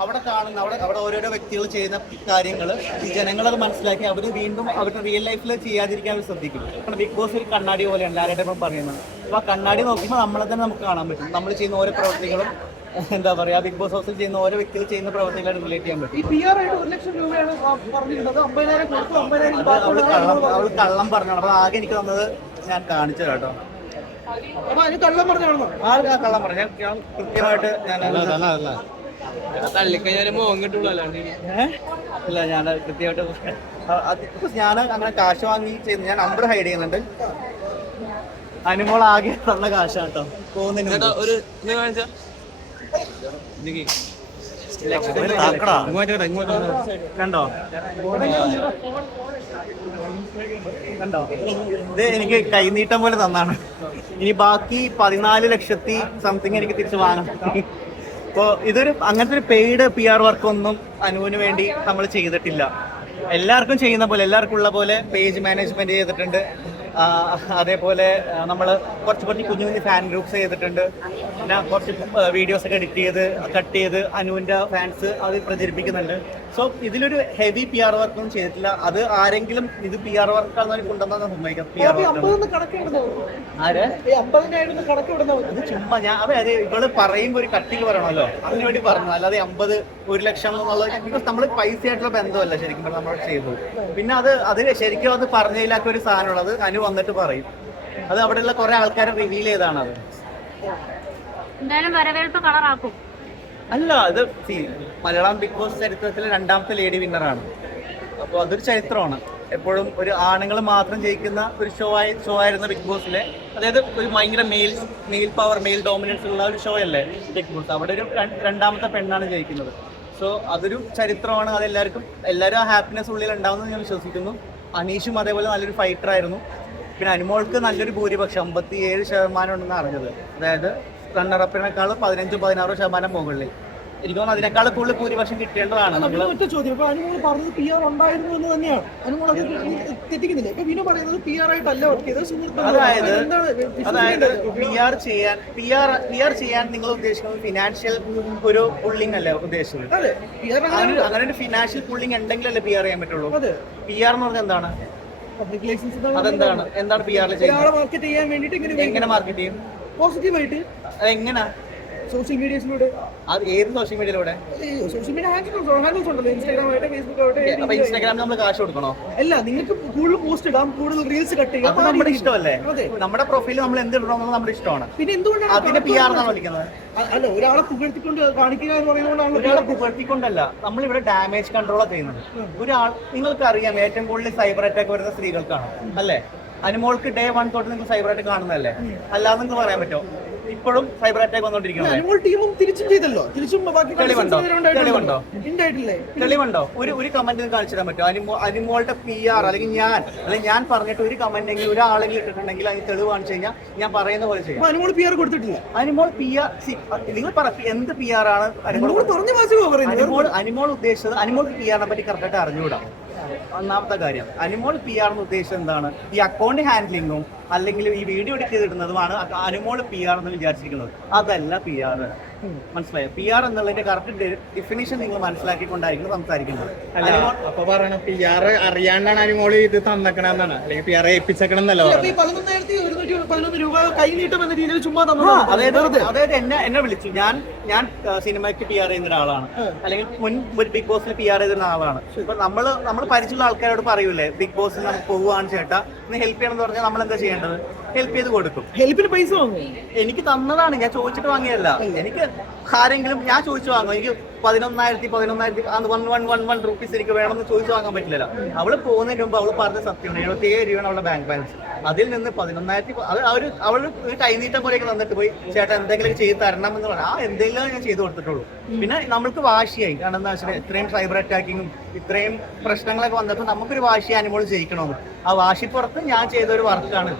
അവിടെ കാണുന്ന അവിടെ അവിടെ ഓരോരോ വ്യക്തികൾ ചെയ്യുന്ന കാര്യങ്ങൾ ഈ ജനങ്ങളത് മനസ്സിലാക്കി അവർ വീണ്ടും അവരുടെ റിയൽ ലൈഫിൽ ചെയ്യാതിരിക്കാൻ അവർ ശ്രദ്ധിക്കും. കാരണം ബിഗ് ബോസ് ഒരു കണ്ണാടി പോലെയാണ് എല്ലാവരുടെ ഇപ്പം പറയുന്നത്? അപ്പൊ ആ കണ്ണാടി നോക്കുമ്പോൾ നമ്മളെ തന്നെ നമുക്ക് കാണാൻ പറ്റും. നമ്മൾ ചെയ്യുന്ന ഓരോ പ്രവർത്തികളും എന്താ പറയാ ബിഗ് ബോസ് ഹൗസിൽ ചെയ്യുന്ന ഓരോ വ്യക്തികൾ ചെയ്യുന്ന പ്രവർത്തികളായിട്ട് റിലേറ്റ് ചെയ്യാൻ പറ്റും. അവൾ കള്ളം അവൾ കള്ളം പറഞ്ഞു അപ്പൊ ആകെ എനിക്ക് തന്നത് ഞാൻ കാണിച്ചു കേട്ടോ. കള്ളം പറഞ്ഞു കള്ളം പറഞ്ഞു ഞാൻ- ഞാൻ കൃത്യമായിട്ട് ഞാൻ ഇല്ല ഞാൻ കൃത്യമായിട്ട് ഞാൻ അങ്ങനെ കാശ് വാങ്ങി ചെയ്യുന്നു ഞാൻ നമ്പർ ഹൈഡ് ചെയ്യുന്നുണ്ട്. അനുമോൾ ആകെ തന്ന കാശാണ് കേട്ടോ. പോകുന്നതിന് കണ്ടോ? കണ്ടോ? ഇത് എനിക്ക് കൈനീട്ടം പോലെ തന്നാണ്. ഇനി ബാക്കി പതിനാല് ലക്ഷത്തി സംതിങ് എനിക്ക് തിരിച്ചു വാങ്ങണം അപ്പോ ഇതൊരു അങ്ങനത്തെ ഒരു പെയ്ഡ് പി ആർ വർക്കൊന്നും അനുവിന് വേണ്ടി നമ്മൾ ചെയ്തിട്ടില്ല. എല്ലാവർക്കും ചെയ്യുന്ന പോലെ എല്ലാവർക്കും ഉള്ള പോലെ പേജ് മാനേജ്മെന്റ് ചെയ്തിട്ടുണ്ട്. അതേപോലെ നമ്മൾ കുറച്ച് കുറച്ച് കുഞ്ഞു കുഞ്ഞു ഫാൻ ഗ്രൂപ്പ്സ് ചെയ്തിട്ടുണ്ട്. പിന്നെ കുറച്ച് വീഡിയോസ് ഒക്കെ എഡിറ്റ് ചെയ്ത് കട്ട് ചെയ്ത് അനുവിന്റെ ഫാൻസ് അത് പ്രചരിപ്പിക്കുന്നുണ്ട്. സോ ഇതിലൊരു ഹെവി പി ആർ വർക്കൊന്നും ചെയ്തിട്ടില്ല. അത് ആരെങ്കിലും ഇത് പി ആർ വർക്കാണെന്ന് കൊണ്ടുവന്നാൽ സമ്മതിക്കാം. പി ആർ അത് ചുമ്മാ ഞാൻ അതെ അതെ ഇവൾ പറയുമ്പോ ഒരു കട്ടിക്ക് പറയണമല്ലോ. അതിനു വേണ്ടി പറഞ്ഞു. അല്ലാതെ അമ്പത് ഒരു ലക്ഷം എന്നുള്ളത് ബിക്കോസ് നമ്മൾ പൈസ ആയിട്ടുള്ള ബന്ധമല്ല ശരിക്കും നമ്മൾ ചെയ്തു പിന്നെ അത് അതിന് ശരിക്കും അത് പറഞ്ഞതിലാക്ക ഒരു സാധനമുള്ളത് അനു വന്നിട്ട് പറയും. അത് അവിടെയുള്ള കുറെ ആൾക്കാരെ റിവീൽ ചെയ്താണ് അത് എന്തായാലും വരവേൽപ്പ് കളറാക്കും അല്ല അത് മലയാളം ബിഗ് ബോസ് ചരിത്രത്തിലെ രണ്ടാമത്തെ ലേഡി വിന്നറാണ് അപ്പോൾ അതൊരു ചരിത്രമാണ്. എപ്പോഴും ഒരു ആണുങ്ങൾ മാത്രം ജയിക്കുന്ന ഒരു ഷോ ആയി ഷോ ആയിരുന്ന ബിഗ് ബോസിലെ. അതായത് ഒരു ഭയങ്കര male male power male dominance ഉള്ള ഒരു ഷോ അല്ലേ ബിഗ് ബോസ്. അവിടെ ഒരു രണ്ടാമത്തെ പെണ്ണാണ് ജയിക്കുന്നത്. സോ അതൊരു ചരിത്രമാണ്. അതെല്ലാവർക്കും എല്ലാവരും ആ ഹാപ്പിനെസ് ഉള്ളിൽ ഉണ്ടാവുമെന്ന് ഞാൻ വിശ്വസിക്കുന്നു. അനീഷും അതേപോലെ നല്ലൊരു ഫൈറ്റർ ആയിരുന്നു. പിന്നെ അനുമോൾക്ക് നല്ലൊരു ഭൂരിപക്ഷം അമ്പത്തി ഏഴ് ശതമാനം ഉണ്ടെന്ന് അറിഞ്ഞത്. അതായത് റണ്ണറപ്പിനേക്കാൾ പതിനഞ്ച് പതിനാറ് ശതമാനം മുകളിൽ. എനിക്ക് തോന്നുന്നു അതിനേക്കാൾ കൂടുതൽ ഭൂരിപക്ഷം കിട്ടേണ്ടതാണ് നമ്മൾ ഒറ്റ ചോദ്യം ഇപ്പൊ അനുമോൾ പറഞ്ഞത് പി ആർ ഉണ്ടായിരുന്നു എന്ന് തന്നെയാണ്. അനുമോൾ അത് തെറ്റിക്കുന്നില്ല? ഇപ്പൊ വിനു പറയുന്നത് പി ആർ ആയിട്ടല്ല അതായത് അതായത് പി ആർ ചെയ്യാൻ പി ആർ പി ആർ ചെയ്യാൻ നിങ്ങൾ ഉദ്ദേശിക്കുന്നത് ഫിനാൻഷ്യൽ ഒരു പുള്ളിങ് അല്ലേ ഉദ്ദേശിക്കുന്നത് അങ്ങനെ ഒരു- ഫിനാൻഷ്യൽ പുള്ളിങ് ഉണ്ടെങ്കിലല്ലേ പി ആർ ചെയ്യാൻ പറ്റുള്ളൂ. പി ആർ എന്ന് പറഞ്ഞാൽ എന്താണ്? അതെന്താണ്? എന്താണ് പി ആർ മാർക്കറ്റ് ചെയ്യാൻ വേണ്ടിയിട്ട് എങ്ങനെ മാർക്കറ്റ് ചെയ്യും? പോസിറ്റീവായിട്ട്? എങ്ങനെ സോഷ്യൽ മീഡിയസിലൂടെ? അത് ഏത് സോഷ്യൽ മീഡിയയിലൂടെ? സോഷ്യൽ മീഡിയ ഹാൻഡിൽസ് ഉണ്ടല്ലോ ഇൻസ്റ്റാഗ്രാം ആയിട്ട് ഫേസ്ബുക്ക് ആയിട്ട് ഇൻസ്റ്റാഗ്രാമിൽ നമ്മൾ കാശ് കൊടുക്കണോ? അല്ല നിങ്ങൾക്ക് കൂടുതൽ പോസ്റ്റ് ഇടാം കൂടുതൽ റീൽസ് കട്ട് ചെയ്യാം. നമ്മുടെ ഇഷ്ടമല്ലേ? നമ്മുടെ പ്രൊഫൈൽ നമ്മൾ എന്ത് ഇടണമെന്ന് നമ്മുടെ ഇഷ്ടമാണ്. പിന്നെ എന്തുകൊണ്ടാണ് അതിനെ പി ആർ എന്നാണ് വിളിക്കുന്നത്? അല്ല ഒരാളെ പുകഴ്ത്തിക്കൊണ്ട് കാണിക്കുക എന്ന് പറയുന്നതുകൊണ്ടാണ് ഒരാളെ പുകഴ്ത്തിക്കൊണ്ടല്ല. നമ്മളിവിടെ ഡാമേജ് കൺട്രോളാണ് ചെയ്യുന്നത്. ഒരാൾ നിങ്ങൾക്ക് അറിയാം ഏറ്റവും കൂടുതൽ സൈബർ അറ്റാക്ക് വരുന്ന സ്ത്രീകൾക്കാണ്. അല്ലേ? അനുമോൾക്ക് ഡേ വൺ തൊട്ട് നിങ്ങൾ സൈബർ അറ്റാക്ക് കാണുന്നതല്ലേ? അല്ലാതെ നിങ്ങൾക്ക് പറയാൻ പറ്റുമോ ഇപ്പോഴും സൈബർ അറ്റാക്ക് വന്നോണ്ടിരിക്കുന്നത് അനുമോൾ ടീമും തിരിച്ചും ചെയ്തല്ലോ. തിരിച്ചും ബാക്കി തെളിവുണ്ടോ? തെളിവുണ്ടോ? തെളിവുണ്ടോ? ഒരു ഒരു കമന്റ് കാണിച്ചു തരാൻ പറ്റുമോ? അനുമോ അനുമോളുടെ പി ആർ അല്ലെങ്കിൽ ഞാൻ അല്ലെങ്കിൽ ഞാൻ പറഞ്ഞിട്ട് ഒരു കമന്റ് എങ്കിലും ഒരാളെങ്കിലും ഇട്ടിട്ടുണ്ടെങ്കിൽ അതിന് തെളിവ് കാണിച്ചു കഴിഞ്ഞാൽ ഞാൻ പറയുന്ന പോലെ ചെയ്യും. അനുമോൾ പി ആർ കൊടുത്തിട്ടില്ല. അനിമോൾ പി ആർ നിങ്ങൾ പറ എന്ത് പി ആർ ആണ്? അനിമോൾ പറയുന്നത്. അനിമോൾ അനിമോൾ ഉദ്ദേശിച്ചത് അനിമോൾ പി ആറിനെ പറ്റി കറക്റ്റായിട്ട് അറിഞ്ഞുകൂടാ. ഒന്നാമത്തെ കാര്യം. അനിമോൾ പി ആറിന് ഉദ്ദേശിച്ചത് എന്താണ്? ഈ അക്കൗണ്ട് ഹാൻഡ്ലിങ്ങും അല്ലെങ്കിൽ ഈ വീഡിയോ എഡിറ്റ് ചെയ്തിടുന്നതുമാണ് അനിമോൾ പി ആർ എന്ന് വിചാരിച്ചിരിക്കുന്നത്. അതല്ല പി ആർ മനസ്സിലായോ? പി ആർ എന്നുള്ളതിന്റെ കറക്റ്റ് ഡെഫിനേഷൻ നിങ്ങൾ മനസ്സിലാക്കിക്കൊണ്ടായിരിക്കും സംസാരിക്കുന്നത്. അനിമോൾ അപ്പൊ പറയണ പി ആർ അറിയാണ്ടാണ് അനുമോൾ ഇത് തന്നക്കണെന്നാണ് അല്ലെങ്കിൽ പി ആർ ആ, അതായത് എന്നെ എന്നെ വിളിച്ചു. ഞാൻ ഞാൻ സിനിമയ്ക്ക് പി ആർ ചെയ്യുന്ന ഒരാളാണ് അല്ലെങ്കിൽ മുൻ ഒരു ബിഗ് ബോസിന് പി ആർ ചെയ്തിരുന്ന ആളാണ് ഇപ്പൊ നമ്മൾ നമ്മൾ പരിചയമുള്ള ആൾക്കാരോട് പറയൂലേ ബിഗ് ബോസിൽ നമുക്ക് പോവുകയാണ് ചേട്ടാ ഒന്ന് ഹെൽപ്പ് ചെയ്യണം എന്ന് പറഞ്ഞാൽ നമ്മൾ എന്താ ചെയ്യേണ്ടത് ഹെൽപ്പ് ചെയ്ത് കൊടുക്കും. ഹെൽപ്പിന് പൈസ വാങ്ങും എനിക്ക് തന്നതാണ് ഞാൻ ചോദിച്ചിട്ട് വാങ്ങിയല്ല എനിക്ക് ആരെങ്കിലും ഞാൻ ചോദിച്ചു വാങ്ങും. എനിക്ക് പതിനൊന്നായിരത്തി പതിനൊന്നായിരത്തി one one one one rupees എനിക്ക് വേണമെന്ന് ചോദിച്ചു വാങ്ങാൻ പറ്റില്ലല്ലോ. അവൾ പോകുന്നതിന് മുമ്പ് അവൾ പറഞ്ഞ സത്യം എഴുപത്തി ഏഴ് രൂപയാണ് അവളുടെ ബാങ്ക് ബാലൻസ് അതിൽ നിന്ന് പതിനൊന്നായിരത്തി അത് അവർ അവൾ ഒരു കൈനീട്ടം പോലെയൊക്കെ തന്നിട്ട് പോയി ചേട്ടാ എന്തെങ്കിലും ചെയ്ത് തരണം എന്ന് പറഞ്ഞു ആ എന്തെങ്കിലും ഞാൻ ചെയ്തു കൊടുത്തിട്ടുള്ളൂ. പിന്നെ നമ്മൾക്ക് വാശിയായി. കാരണം എന്താ വെച്ചാൽ ഇത്രയും സൈബർ അറ്റാക്കിങ്ങും ഇത്രയും പ്രശ്നങ്ങളൊക്കെ വന്നപ്പോൾ നമുക്കൊരു വാശി അനുഭവം ജയിക്കണമെന്ന്. ആ വാശിപ്പുറത്ത് ഞാൻ ചെയ്ത ഒരു വർക്കാണ്